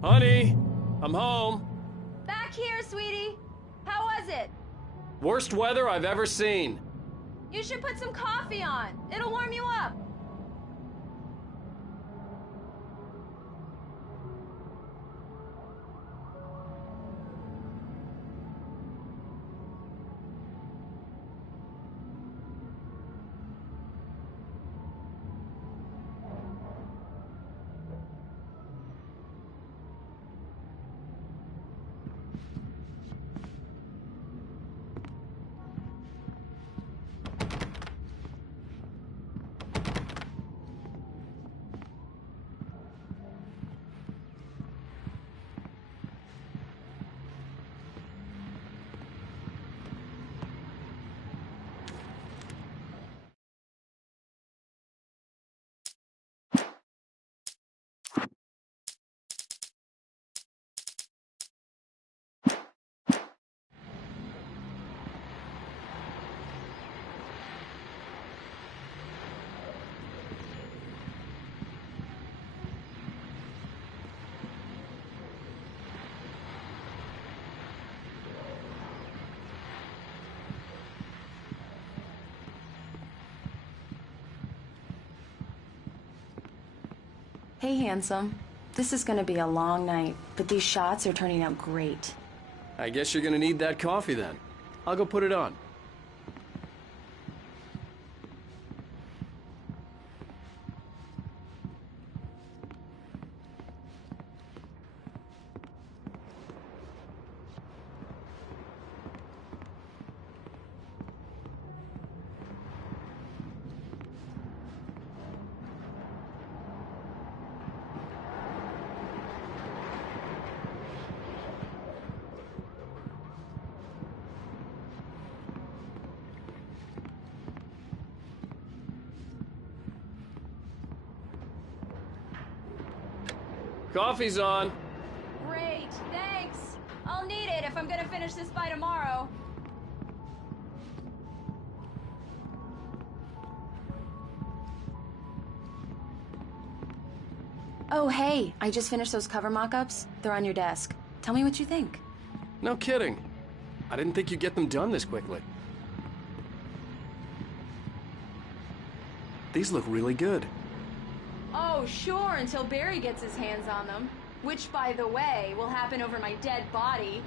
Honey, I'm home. Back here, sweetie. How was it? Worst weather I've ever seen. You should put some coffee on. It'll warm you up. Hey, handsome. This is gonna be a long night, but these shots are turning out great. I guess you're gonna need that coffee then. I'll go put it on. Coffee's on. Great, thanks. I'll need it if I'm gonna finish this by tomorrow. Oh, hey, I just finished those cover mock-ups. They're on your desk. Tell me what you think. No kidding. I didn't think you'd get them done this quickly. These look really good. Oh, sure, until Barry gets his hands on them. Which, by the way, will happen over my dead body.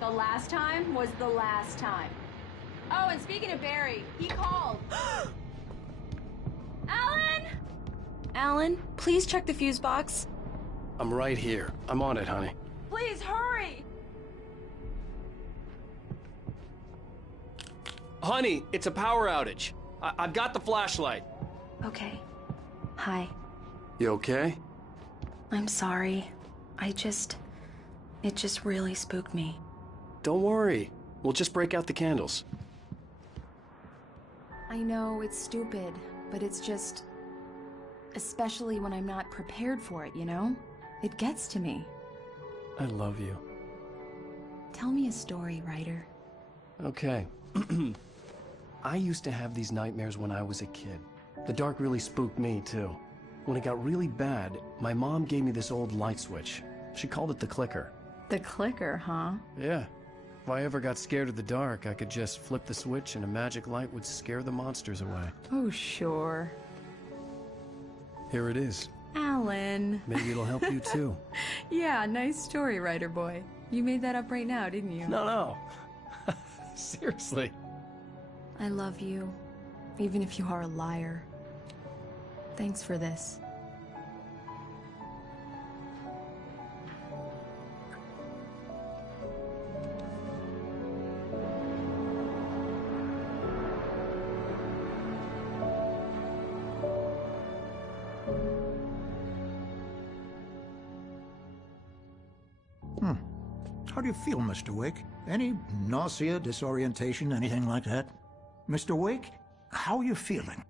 The last time was the last time. Oh, and speaking of Barry, he called. Alan? Alan, please check the fuse box. I'm right here. I'm on it, honey. Please, hurry! Honey, it's a power outage. I've got the flashlight. Okay. Hi. You okay? I'm sorry. It just really spooked me. Don't worry. We'll just break out the candles. I know it's stupid, but it's just... Especially when I'm not prepared for it, you know? It gets to me. I love you. Tell me a story, writer. Okay. I used to have these nightmares when I was a kid. The dark really spooked me, too. When it got really bad, my mom gave me this old light switch. She called it the clicker. The clicker, huh? Yeah. If I ever got scared of the dark, I could just flip the switch and a magic light would scare the monsters away. Oh, sure. Here it is. Alan. Maybe it'll help you, too. Yeah, nice story, writer boy. You made that up right now, didn't you? No. Seriously. I love you, even if you are a liar. Thanks for this. How do you feel, Mr. Wake? Any nausea, disorientation, anything like that? Mr. Wake, how are you feeling?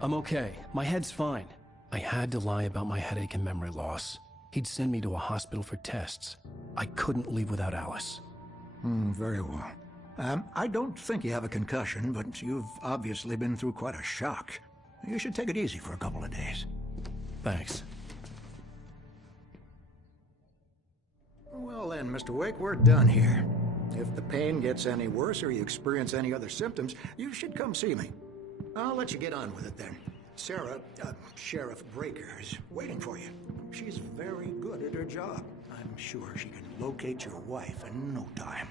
I'm okay. My head's fine. I had to lie about my headache and memory loss. He'd send me to a hospital for tests. I couldn't leave without Alice. Very well. I don't think you have a concussion, but you've obviously been through quite a shock. You should take it easy for a couple of days. Thanks. Well then, Mr. Wake, we're done here. If the pain gets any worse or you experience any other symptoms, you should come see me. I'll let you get on with it then. Sarah, Sheriff Breaker, is waiting for you. She's very good at her job. I'm sure she can locate your wife in no time.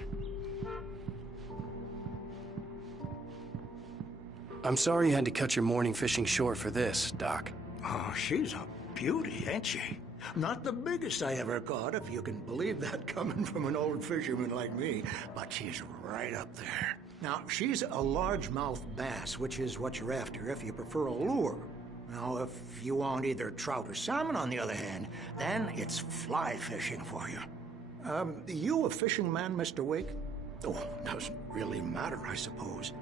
I'm sorry you had to cut your morning fishing short for this, Doc. Oh, she's a beauty, ain't she? Not the biggest I ever caught, if you can believe that coming from an old fisherman like me, but she's right up there. Now, she's a largemouth bass, which is what you're after if you prefer a lure. Now, if you want either trout or salmon, on the other hand, then it's fly fishing for you. You a fishing man, Mr. Wake? Oh, doesn't really matter, I suppose.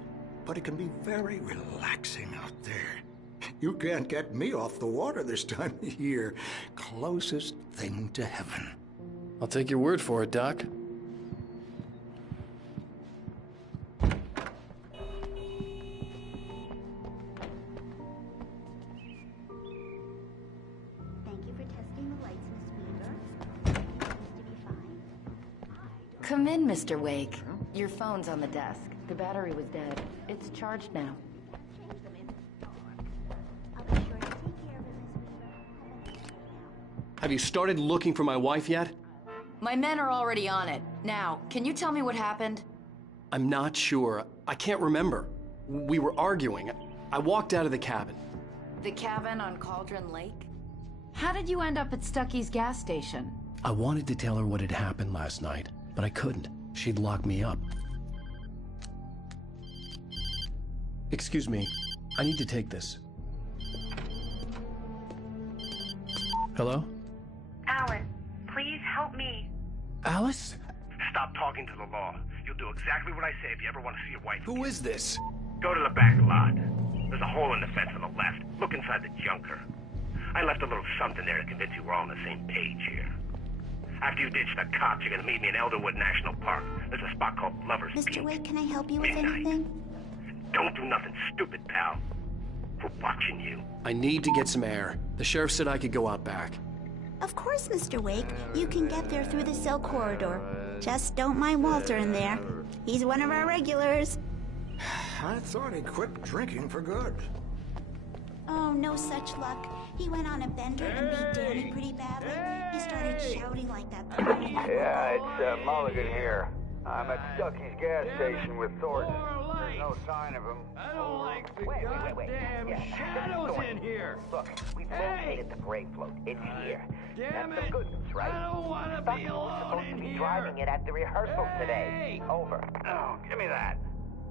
But it can be very relaxing out there. You can't get me off the water this time of year. Closest thing to heaven. I'll take your word for it, Doc. Come in, Mr. Wake. Your phone's on the desk. The battery was dead. It's charged now. Have you started looking for my wife yet? My men are already on it. Now, can you tell me what happened? I'm not sure. I can't remember. We were arguing. I walked out of the cabin. The cabin on Cauldron Lake? How did you end up at Stucky's gas station? I wanted to tell her what had happened last night, but I couldn't. She'd lock me up. Excuse me. I need to take this. Hello? Alan, please help me. Alice? Stop talking to the law. You'll do exactly what I say if you ever want to see your wife. Who is this? Go to the back lot. There's a hole in the fence on the left. Look inside the junker. I left a little something there to convince you we're all on the same page here. After you ditch the cops, you're gonna meet me in Elderwood National Park. There's a spot called Lover's Peak. Mr. Wake, can I help you with Midnight. anything? Don't do nothing stupid, pal. We're watching you. I need to get some air. The sheriff said I could go out back. Of course, Mr. Wake. You can get there through the cell corridor. Just don't mind Walter in there. He's one of our regulars. I thought he quit drinking for good. Oh, no such luck. He went on a bender and beat Danny pretty badly. He started shouting like that. Yeah, it's Mulligan here. I'm at Stucky's gas station with Thornton. There's no sign of him. I don't like the Wait. goddamn Yeah, shadows Thornton. in here. Look, we've located the brake float. It's here. Damn That's it. some good news, right? I don't want to Stucky be was alone supposed in to be here. driving it at the rehearsal today. Hey. Over. Oh, give me that.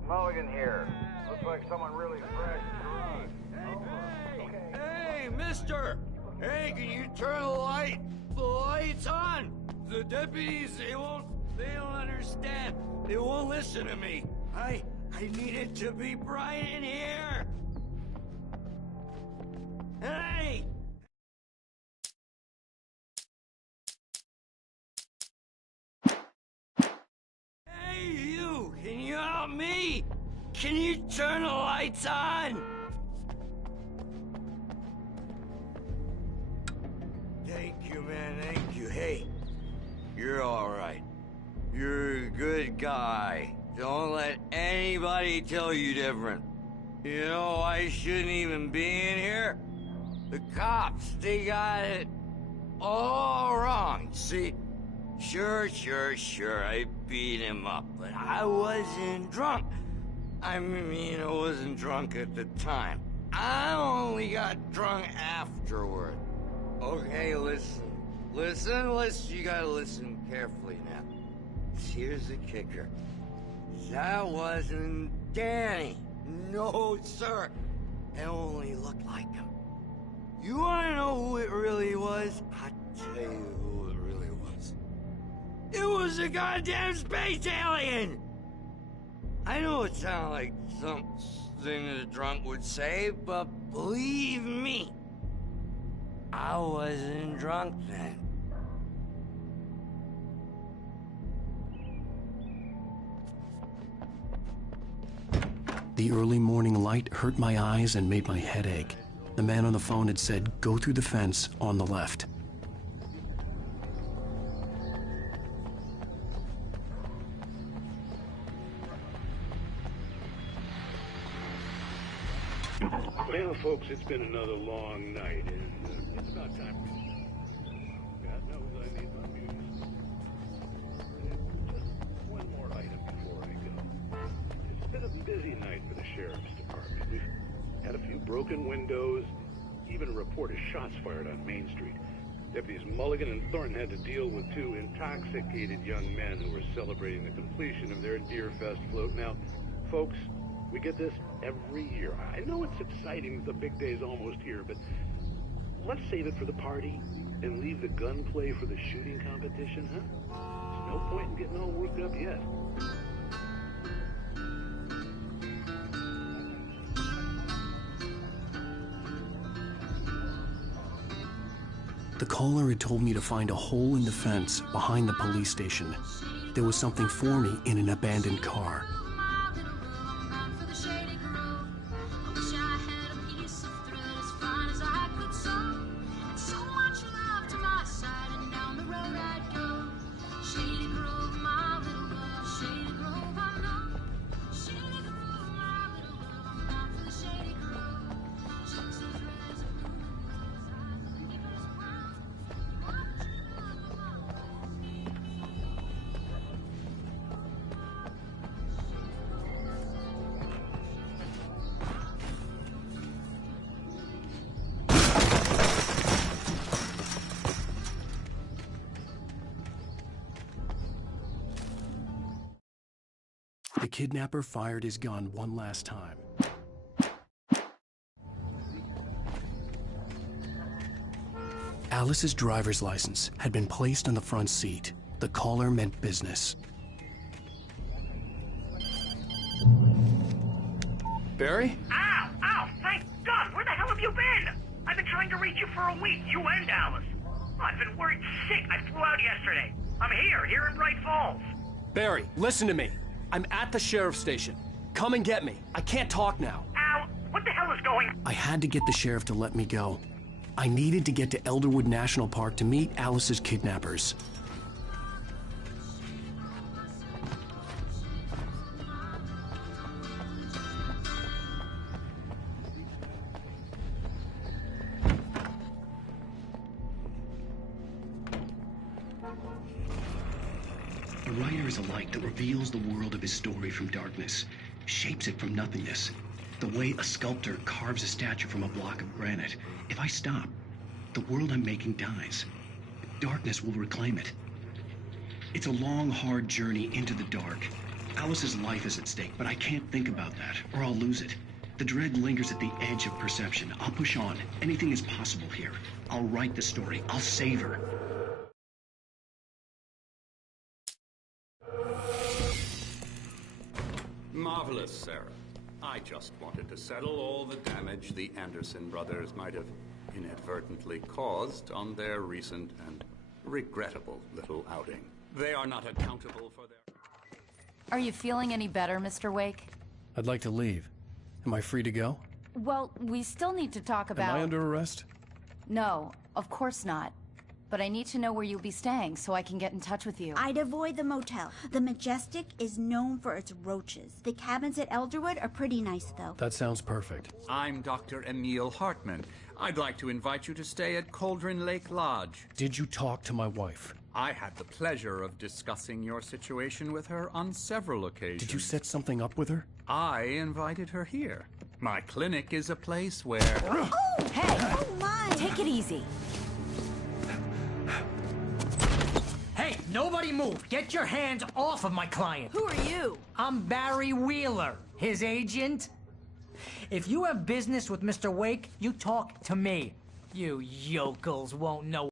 Mulligan here. Looks like someone really fresh. Hey, mister! Hey, can you turn the lights on? The deputies, they don't understand. They won't listen to me. I need it to be bright in here. Hey! Hey, you! Can you help me? Can you turn the lights on? Thank you, man, thank you. Hey, you're all right. You're a good guy. Don't let anybody tell you different. You know, I shouldn't even be in here. The cops, they got it all wrong. See, sure, I beat him up, but I wasn't drunk. I mean, I wasn't drunk at the time. I only got drunk afterward. Okay, listen. You gotta listen carefully now. Here's the kicker. That wasn't Danny. No, sir. It only looked like him. You wanna know who it really was? I'll tell you who it really was. It was a goddamn space alien! I know it sounds like something a drunk would say, but believe me, I wasn't drunk then. The early morning light hurt my eyes and made my head ache. The man on the phone had said, go through the fence on the left. Well, folks, it's been another long night, and it's about time. God knows I need my muse. Just one more item before I go. It's been a busy night for the sheriff's department. We've had a few broken windows, even a report of shots fired on Main Street. Deputies Mulligan and Thornton had to deal with two intoxicated young men who were celebrating the completion of their Deer Fest float. Now, folks, we get this every year. I know it's exciting that the big day's almost here, but let's save it for the party and leave the gunplay for the shooting competition, huh? There's no point in getting all worked up yet. The caller had told me to find a hole in the fence behind the police station. There was something for me in an abandoned car. The kidnapper fired his gun one last time. Alice's driver's license had been placed on the front seat. The caller meant business. Barry? Ow! Ow! Thank God! Where the hell have you been? I've been trying to reach you for a week, you and Alice. Oh, I've been worried sick. I flew out yesterday. I'm here in Bright Falls. Barry, listen to me. I'm at the sheriff's station. Come and get me. I can't talk now. Al, what the hell is going on? I had to get the sheriff to let me go. I needed to get to Elderwood National Park to meet Alice's kidnappers. A writer is a light that reveals the world of his story from darkness, shapes it from nothingness. The way a sculptor carves a statue from a block of granite. If I stop, the world I'm making dies. Darkness will reclaim it. It's a long, hard journey into the dark. Alice's life is at stake, but I can't think about that, or I'll lose it. The dread lingers at the edge of perception. I'll push on. Anything is possible here. I'll write the story. I'll save her. Marvelous, Sarah. I just wanted to settle all the damage the Anderson brothers might have inadvertently caused on their recent and regrettable little outing. They are not accountable for their... Are you feeling any better, Mr. Wake? I'd like to leave. Am I free to go? Well, we still need to talk about... Am I under arrest? No, of course not. But I need to know where you'll be staying so I can get in touch with you. I'd avoid the motel. The Majestic is known for its roaches. The cabins at Elderwood are pretty nice, though. That sounds perfect. I'm Dr. Emil Hartman. I'd like to invite you to stay at Cauldron Lake Lodge. Did you talk to my wife? I had the pleasure of discussing your situation with her on several occasions. Did you set something up with her? I invited her here. My clinic is a place where... Oh! Hey! Oh, my! Take it easy. Hey, nobody move! Get your hands off of my client! Who are you? I'm Barry Wheeler, his agent. If you have business with Mr. Wake, you talk to me. You yokels won't know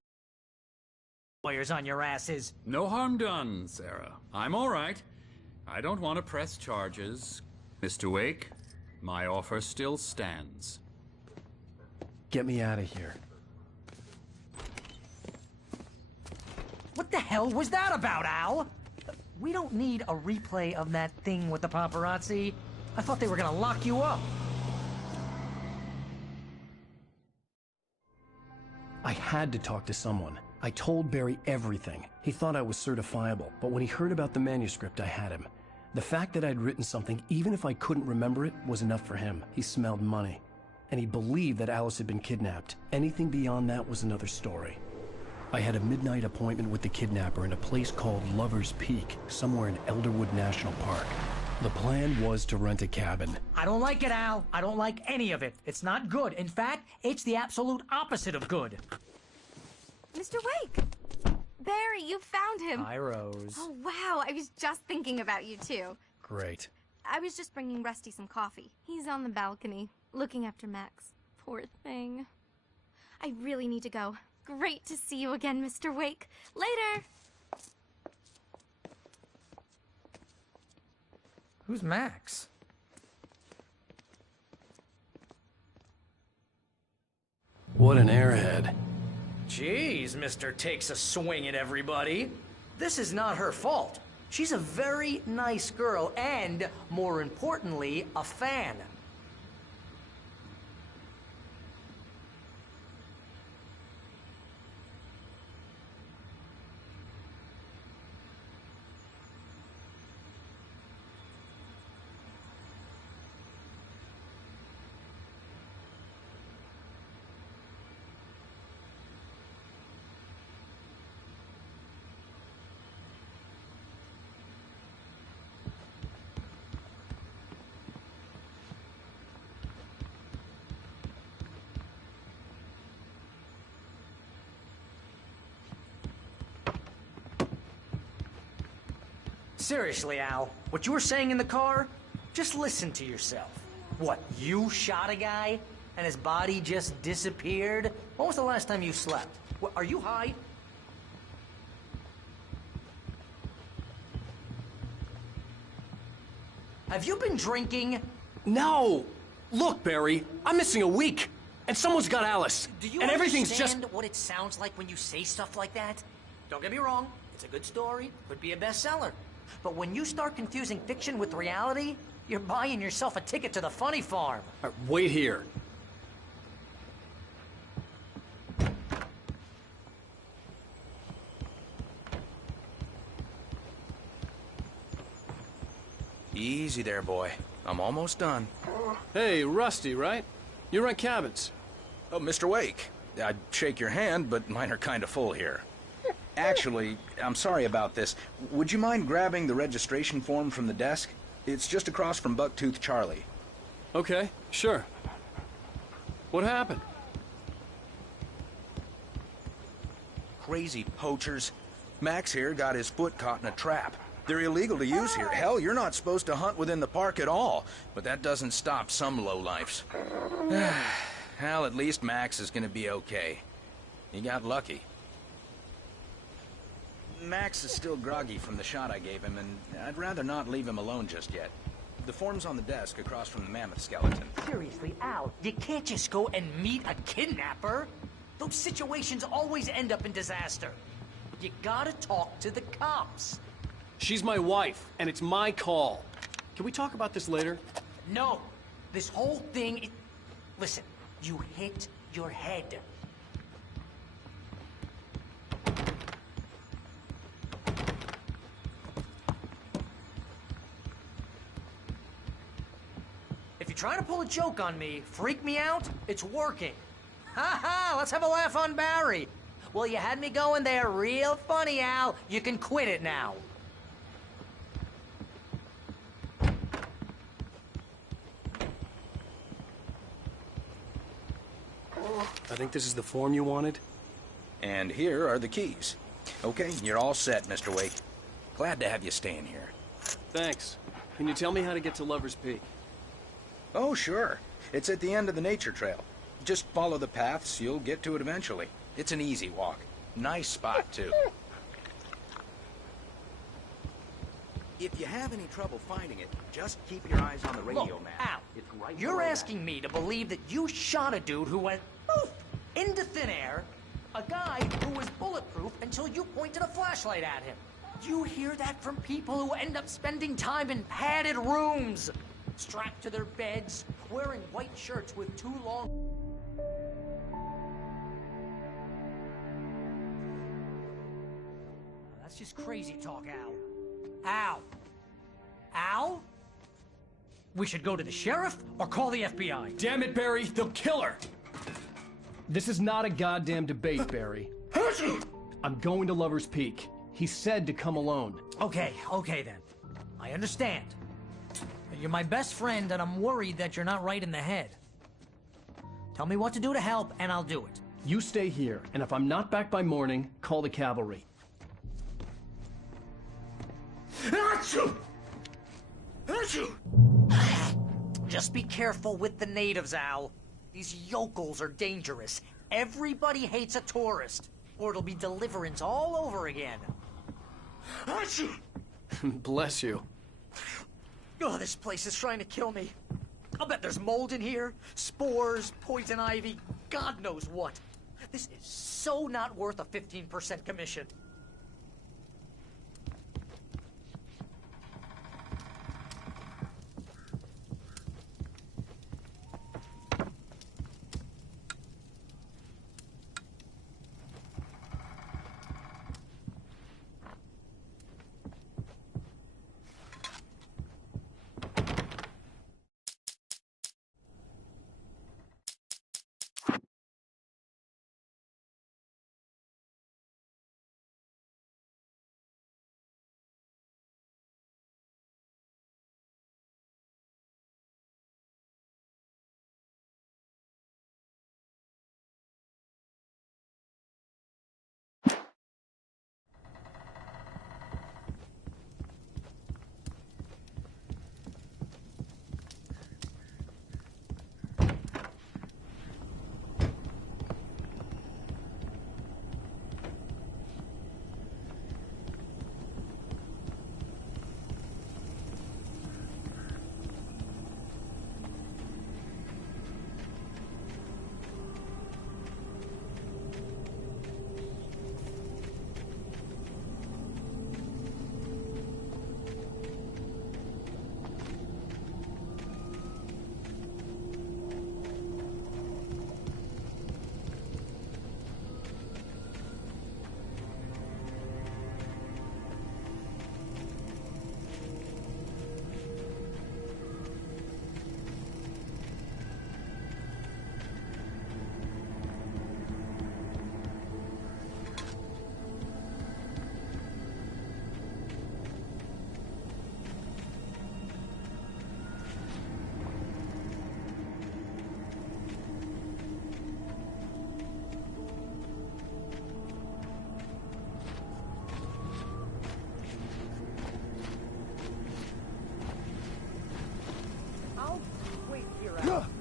lawyers on your asses. No harm done, Sarah. I'm all right. I don't want to press charges. Mr. Wake, my offer still stands. Get me out of here. What the hell was that about, Al? We don't need a replay of that thing with the paparazzi. I thought they were gonna lock you up. I had to talk to someone. I told Barry everything. He thought I was certifiable, but when he heard about the manuscript, I had him. The fact that I'd written something, even if I couldn't remember it, was enough for him. He smelled money. And he believed that Alice had been kidnapped. Anything beyond that was another story. I had a midnight appointment with the kidnapper in a place called Lover's Peak, somewhere in Elderwood National Park. The plan was to rent a cabin. I don't like it, Al. I don't like any of it. It's not good. In fact, it's the absolute opposite of good. Mr. Wake! Barry, you found him! Hi, Rose. Oh, wow. I was just thinking about you, too. Great. I was just bringing Rusty some coffee. He's on the balcony, looking after Max. Poor thing. I really need to go. Great to see you again, Mr. Wake. Later! Who's Max? What an airhead. Jeez, Mr. Takes a swing at everybody. This is not her fault. She's a very nice girl and, more importantly, a fan. Seriously, Al, what you were saying in the car, just listen to yourself. What, you shot a guy and his body just disappeared? When was the last time you slept? What, are you high? Have you been drinking? No! Look, Barry, I'm missing a week, and someone's got Alice. Do you and everything's just... understand what it sounds like when you say stuff like that? Don't get me wrong, it's a good story, could be a bestseller. But when you start confusing fiction with reality, you're buying yourself a ticket to the funny farm. All right, wait here. Easy there, boy. I'm almost done. Hey, Rusty, right? You rent cabins. Oh, Mr. Wake. I'd shake your hand, but mine are kind of full here. Actually, I'm sorry about this. Would you mind grabbing the registration form from the desk? It's just across from Bucktooth Charlie. Okay, sure. What happened? Crazy poachers. Max here got his foot caught in a trap. They're illegal to use here. Hell, you're not supposed to hunt within the park at all. But that doesn't stop some lowlifes. Well, at least Max is gonna be okay. He got lucky. Max is still groggy from the shot I gave him, and I'd rather not leave him alone just yet. The form's on the desk across from the mammoth skeleton. Seriously, Al, you can't just go and meet a kidnapper. Those situations always end up in disaster. You gotta talk to the cops. She's my wife, and it's my call. Can we talk about this later? No. This whole thing... Listen, you hit your head. If you're trying to pull a joke on me, freak me out, it's working. Ha ha, let's have a laugh on Barry. Well, you had me going there real funny, Al. You can quit it now. I think this is the form you wanted. And here are the keys. Okay, you're all set, Mr. Wake. Glad to have you staying here. Thanks. Can you tell me how to get to Lover's Peak? Oh, sure. It's at the end of the nature trail. Just follow the paths, you'll get to it eventually. It's an easy walk. Nice spot, too. If you have any trouble finding it, just keep your eyes on the radio Look, map. Al, It's right you're below asking me to believe that you shot a dude who went poof into thin air, a guy who was bulletproof until you pointed a flashlight at him. You hear that from people who end up spending time in padded rooms. strapped to their beds, wearing white shirts with too long... That's just crazy talk, Al. Al! Al? We should go to the sheriff or call the FBI. Damn it, Barry, they'll kill her! This is not a goddamn debate, Barry. I'm going to Lover's Peak. He said to come alone. Okay then. I understand. You're my best friend, and I'm worried that you're not right in the head. Tell me what to do to help, and I'll do it. You stay here, and if I'm not back by morning, call the cavalry. Achoo! Achoo! Just be careful with the natives, Al. These yokels are dangerous. Everybody hates a tourist, or it'll be deliverance all over again. Achoo! Bless you. Oh, this place is trying to kill me. I'll bet there's mold in here, spores, poison ivy, God knows what. This is so not worth a 15% commission.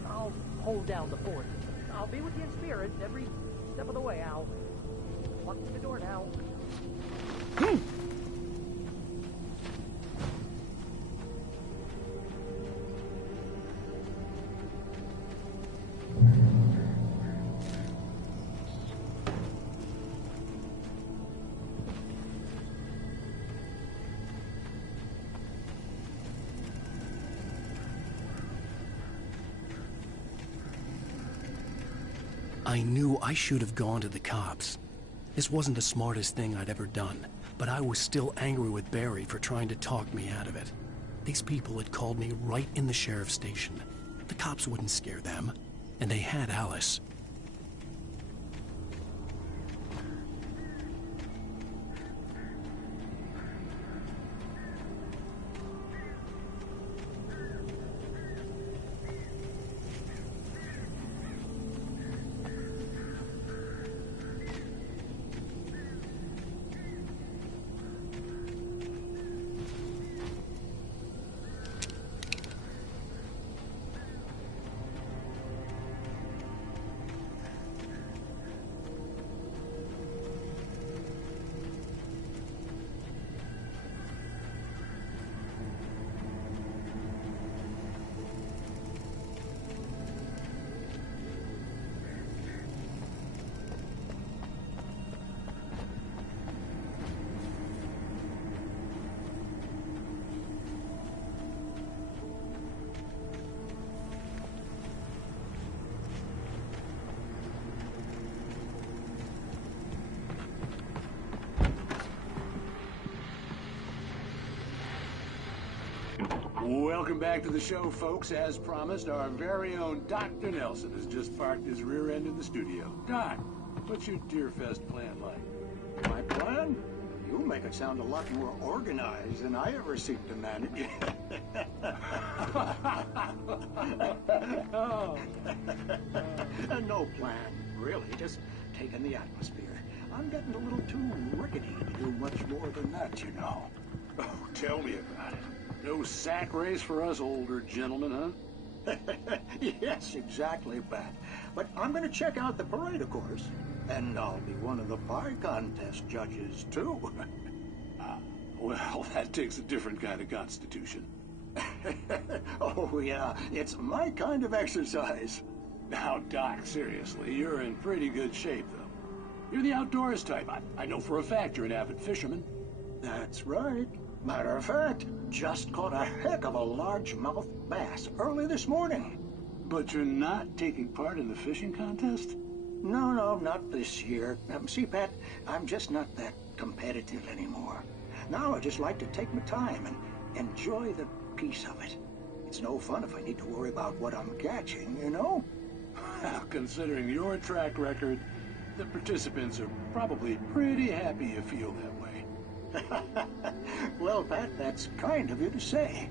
I'll hold down the fort. I'll be with you in spirit every step of the way, Al. Walk through the door now. I knew I should have gone to the cops. This wasn't the smartest thing I'd ever done, but I was still angry with Barry for trying to talk me out of it. These people had called me right in the sheriff's station. The cops wouldn't scare them, and they had Alice. Welcome back to the show, folks. As promised, our very own Dr. Nelson has just parked his rear end in the studio. Doc, what's your Deerfest plan like? My plan? You make it sound a lot more organized than I ever seem to manage. No plan, really. Just taking the atmosphere. I'm getting a little too rickety to do much more than that, you know. Oh, tell me about it. No sack race for us older gentlemen, huh? Yes, exactly, Pat. But I'm going to check out the parade, of course. And I'll be one of the pie contest judges, too. Well, that takes a different kind of constitution. Oh, yeah. It's my kind of exercise. Now, Doc, seriously, you're in pretty good shape, though. You're the outdoors type. I know for a fact you're an avid fisherman. That's right. Matter of fact, just caught a heck of a largemouth bass early this morning. But you're not taking part in the fishing contest? No, not this year. See, Pat, I'm just not that competitive anymore. Now I just like to take my time and enjoy the peace of it. It's no fun if I need to worry about what I'm catching, you know? Well, considering your track record, the participants are probably pretty happy you feel that way. Well, Pat, that's kind of you to say.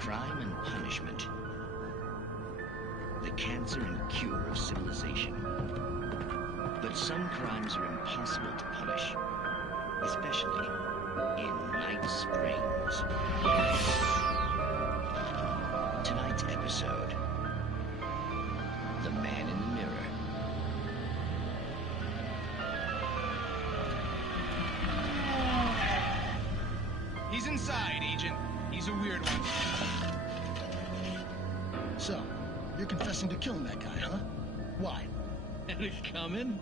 Crime and punishment. The cancer and cure of civilization. But some crimes are impossible to punish, especially in Night Springs. Tonight's episode, The Man in the Mirror. He's inside, Agent. He's a weird one. So, you're confessing to killing that guy, huh? Why? And it coming?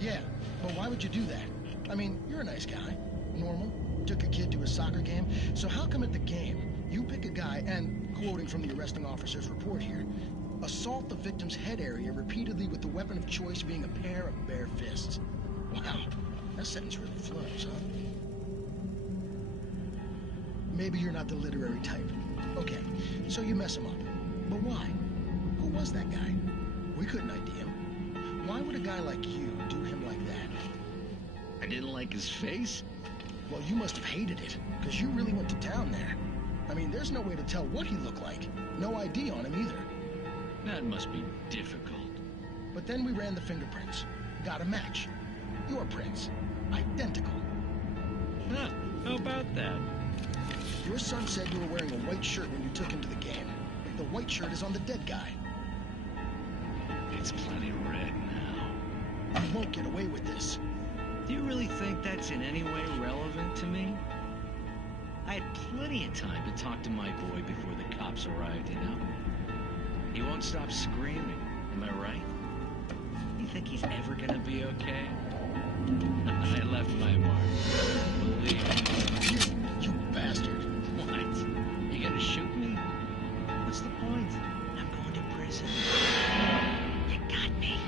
Yeah, but why would you do that? I mean, you're a nice guy. Normal. Took a kid to a soccer game. So how come at the game, you pick a guy and, quoting from the arresting officer's report here, assault the victim's head area repeatedly with the weapon of choice being a pair of bare fists? Wow, that sentence really flows, huh? Maybe you're not the literary type. Okay, so you mess him up. But why? Who was that guy? We couldn't ID him. Why would a guy like you do him like that? I didn't like his face? Well, you must have hated it, because you really went to town there. I mean, there's no way to tell what he looked like. No ID on him either. That must be difficult. But then we ran the fingerprints. Got a match. Your prints. Identical. Huh, how about that? Your son said you were wearing a white shirt when you took him to the game. The white shirt is on the dead guy. It's plenty red now. You won't get away with this. Do you really think that's in any way relevant to me? I had plenty of time to talk to my boy before the cops arrived, you know? He won't stop screaming, am I right? You think he's ever gonna be okay? I left my mark. Believe me. You bastard. What? You gonna shoot me? What's the point? I'm going to prison. You got me.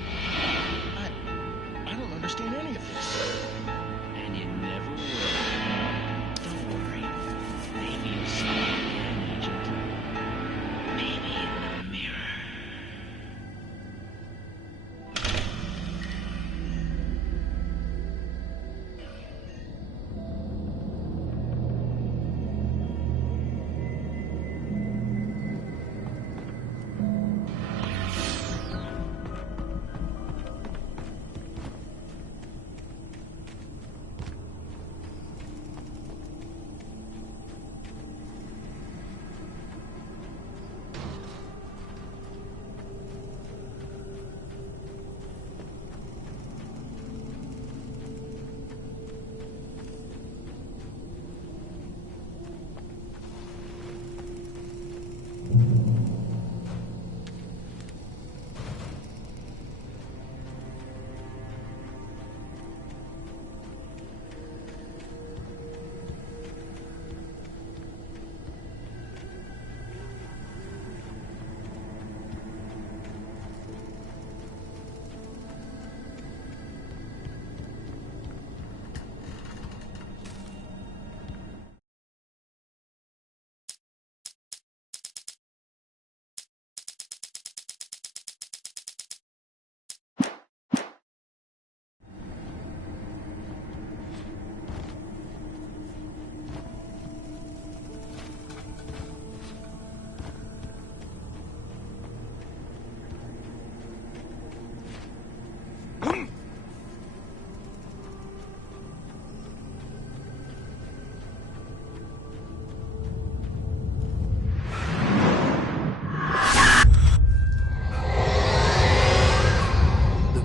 I don't understand any of this. And you never will. Don't worry. Maybe you'll see me again, Agent. Maybe in the mirror.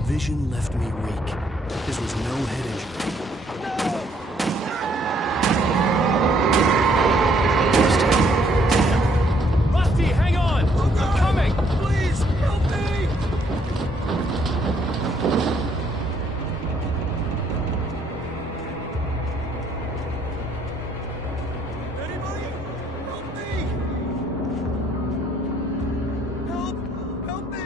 Vision left me weak. This was no head injury. Rusty, hang on! I'm coming! Please, help me! Anybody? Help me! Help! Help me!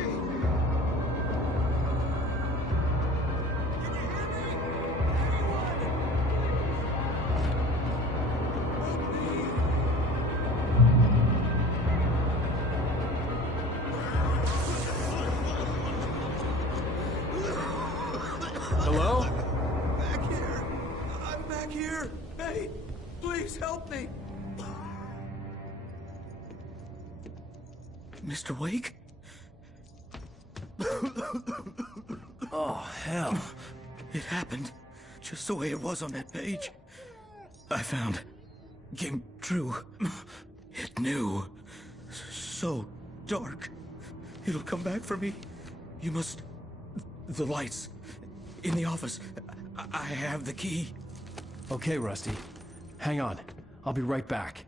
Hello? Back here! I'm back here! Hey, please help me! Mr. Wake? Oh, hell. It happened just the way it was on that page. I found. Came true. It knew. So dark. It'll come back for me. You must... The lights. In the office. I have the key. Okay, Rusty. Hang on. I'll be right back.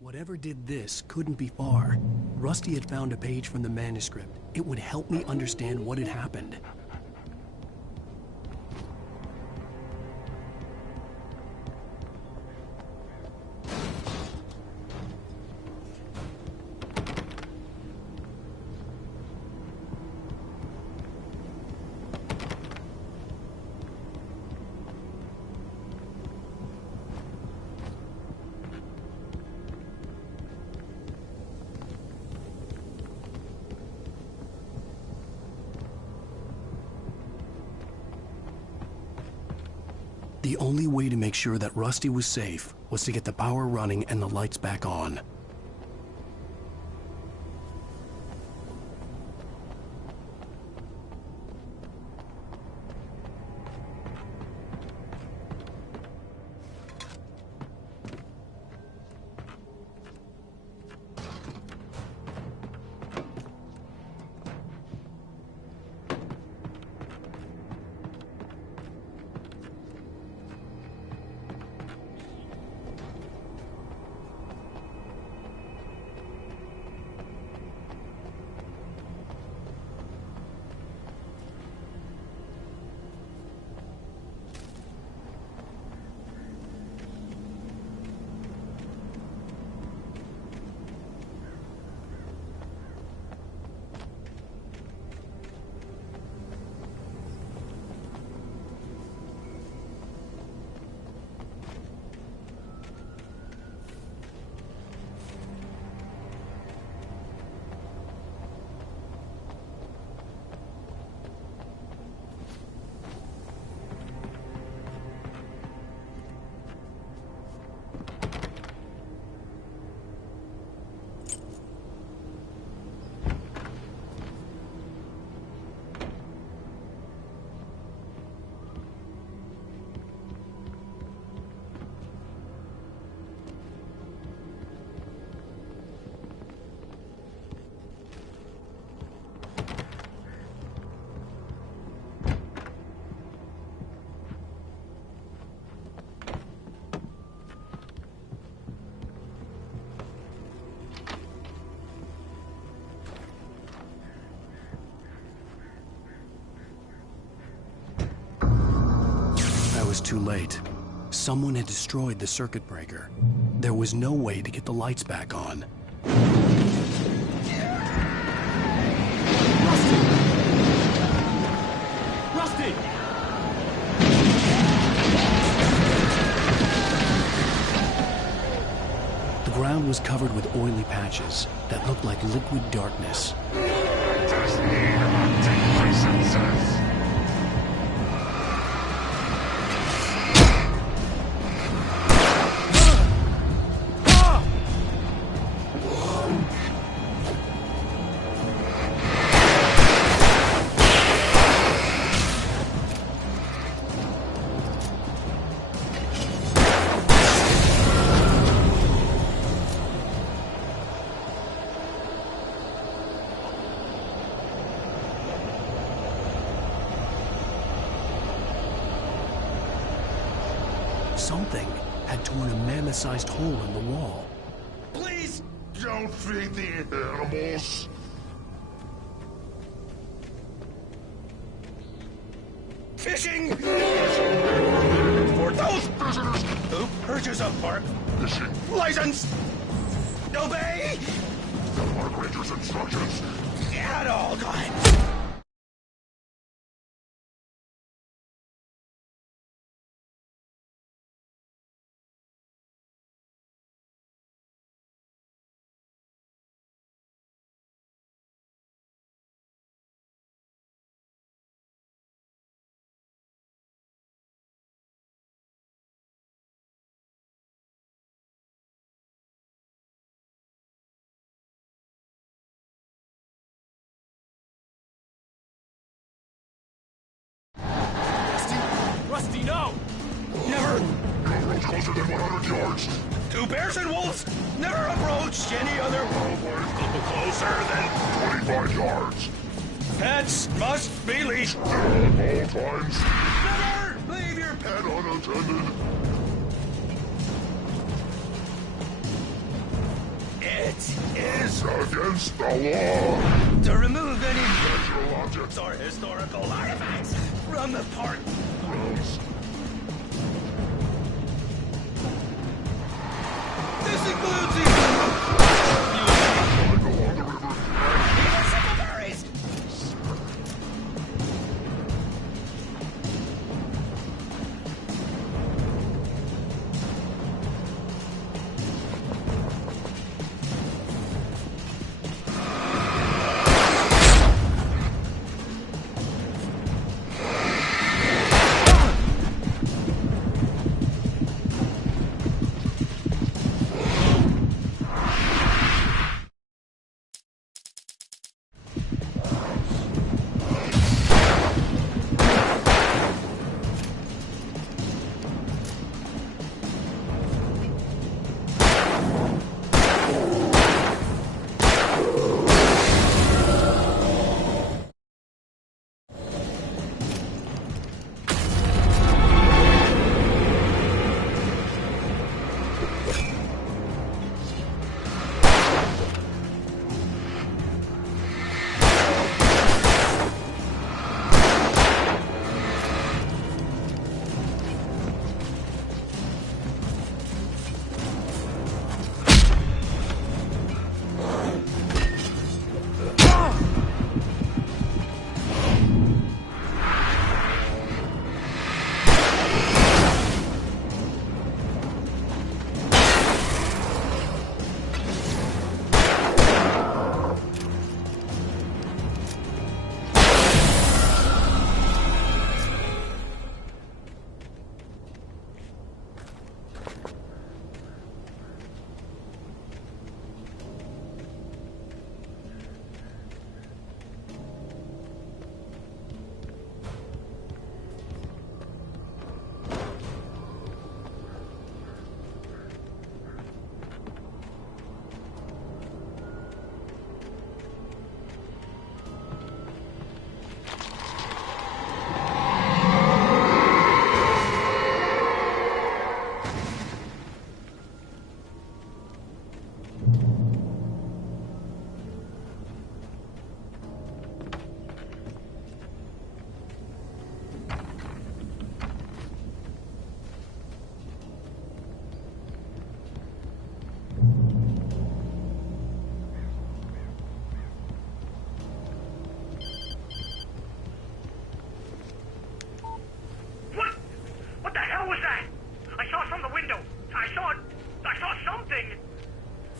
Whatever did this couldn't be far. Rusty had found a page from the manuscript. It would help me understand what had happened. The only way to make sure that Rusty was safe was to get the power running and the lights back on. Was too late. Someone had destroyed the circuit breaker. There was no way to get the lights back on. Rusty! The ground was covered with oily patches that looked like liquid darkness. Just need hunting licenses. Something had torn a mammoth-sized hole in the wall. Please don't feed the animals. Fishing! For those visitors who purchase a park fishing license! Obey the park ranger's instructions at all times! Rusty, no! Never! No approach closer than 100 yards. Two bears and wolves never approached any other. Always go closer than 25 yards. Pets must be leashed. At all times. Never leave your pet unattended. It is against the law to remove any natural objects or historical artifacts from the park grounds. This includes even along the river. Berries.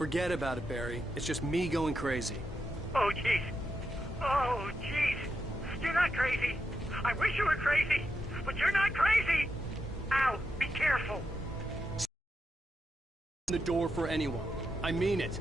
Forget about it, Barry. It's just me going crazy. Oh, jeez. Oh, jeez. You're not crazy. I wish you were crazy, but you're not crazy. Ow, be careful. The door for anyone. I mean it.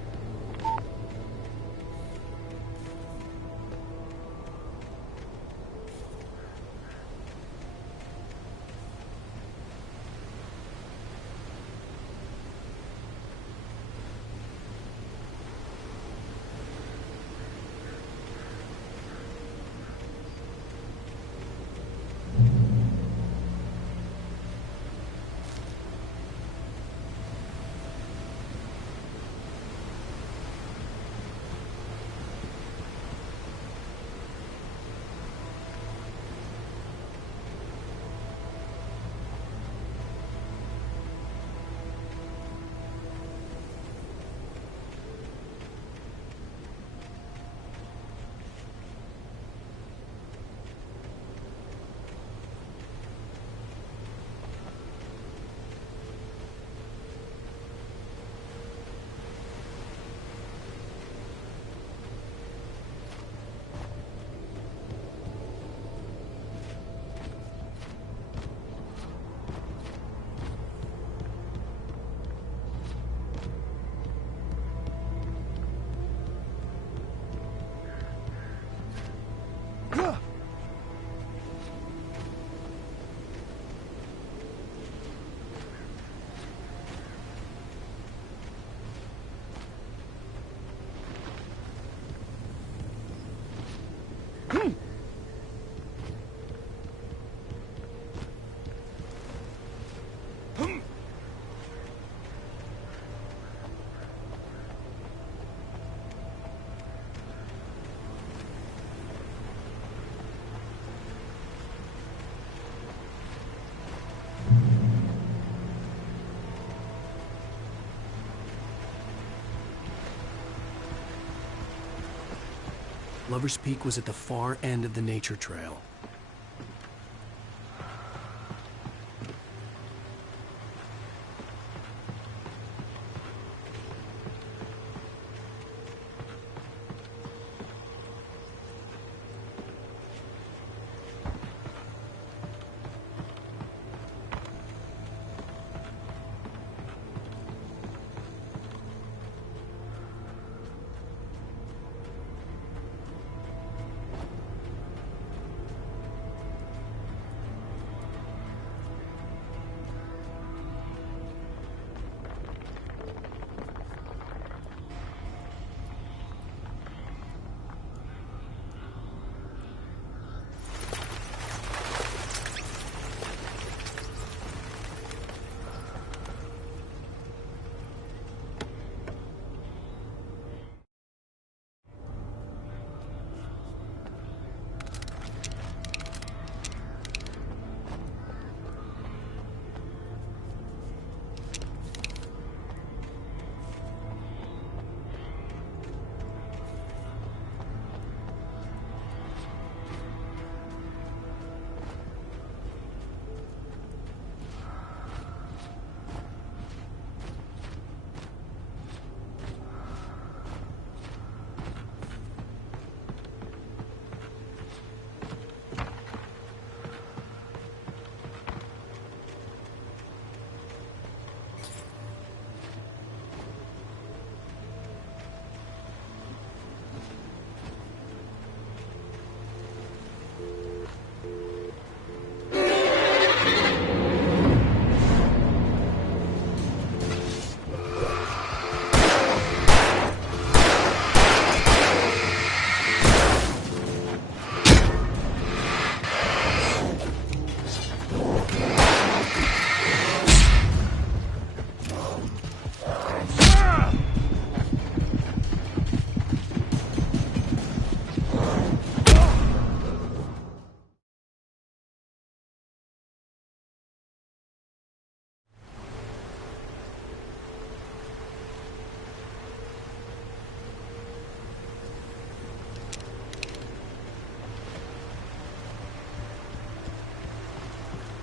Lover's Peak was at the far end of the nature trail.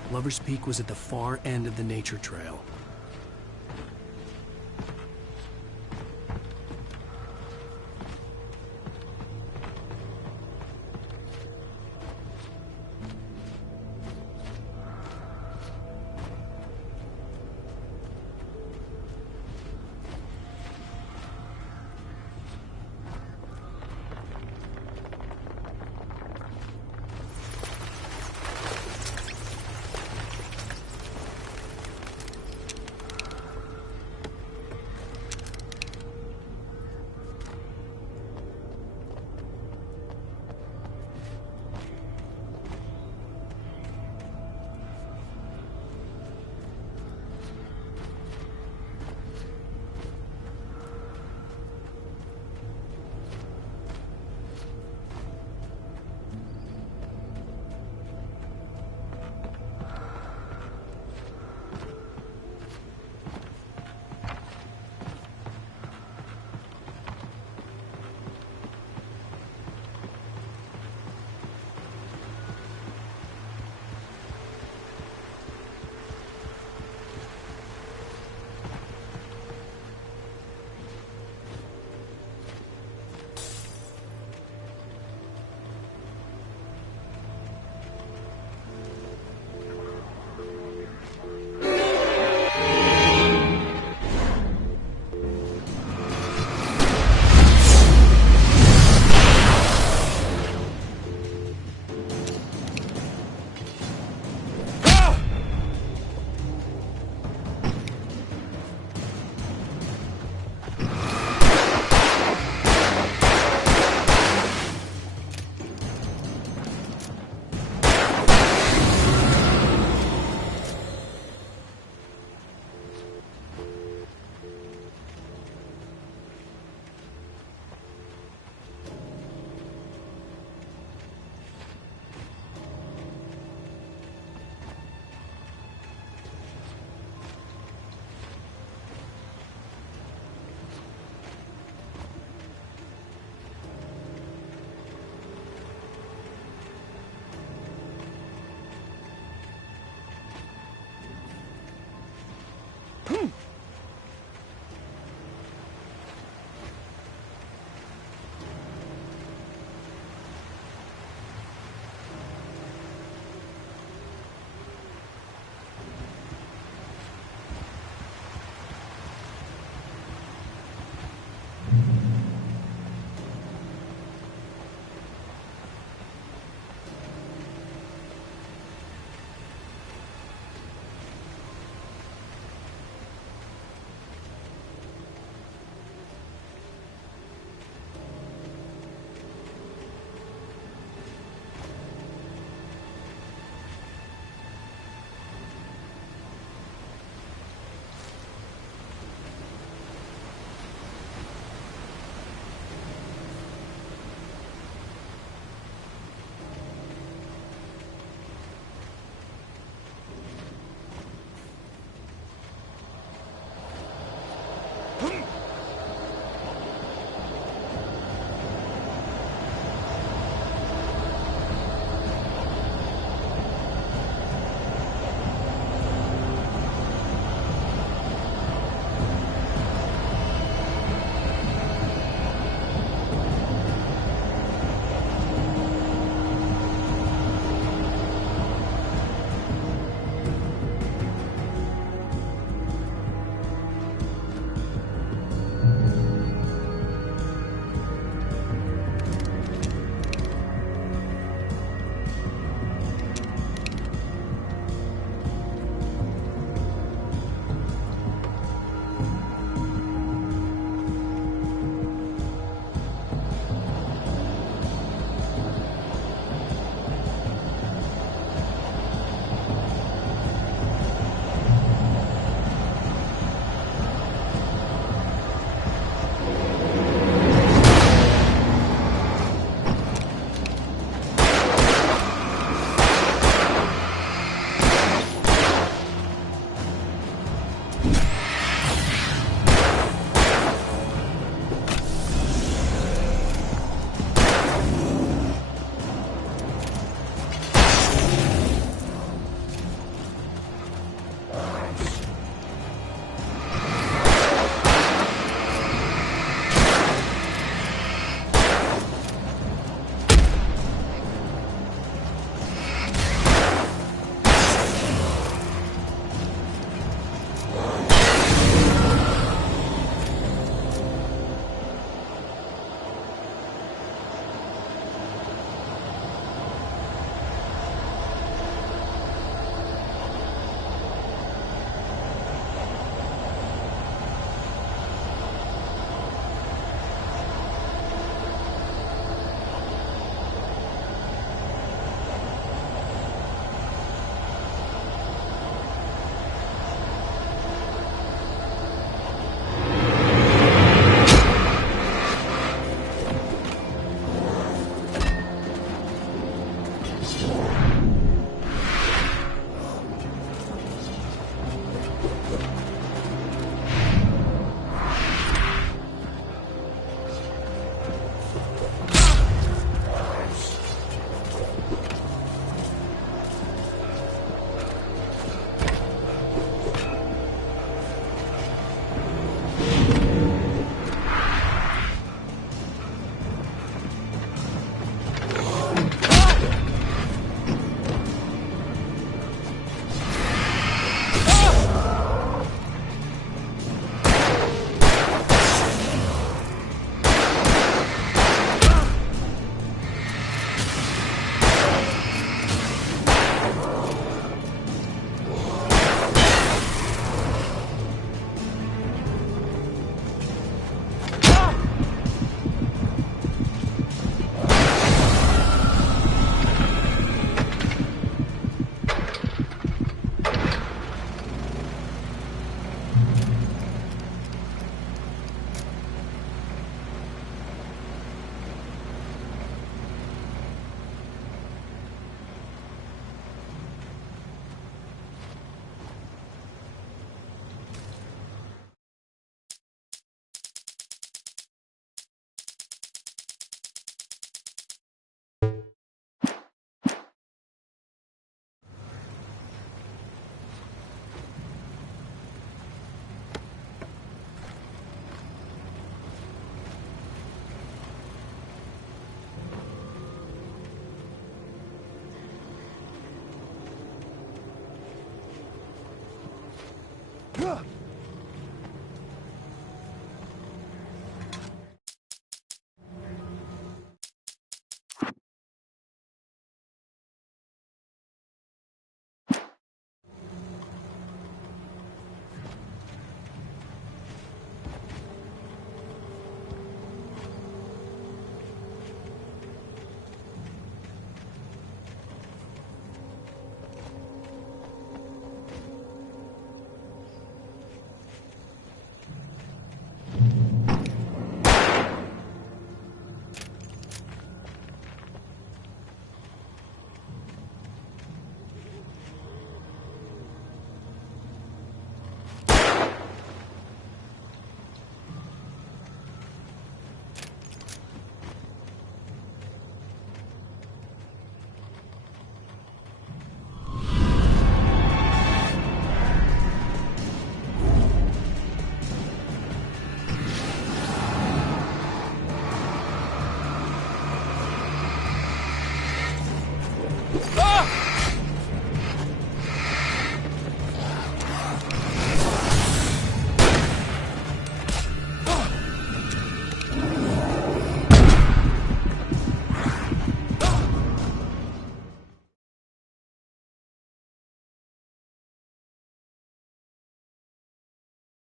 Lover's Peak was at the far end of the nature trail.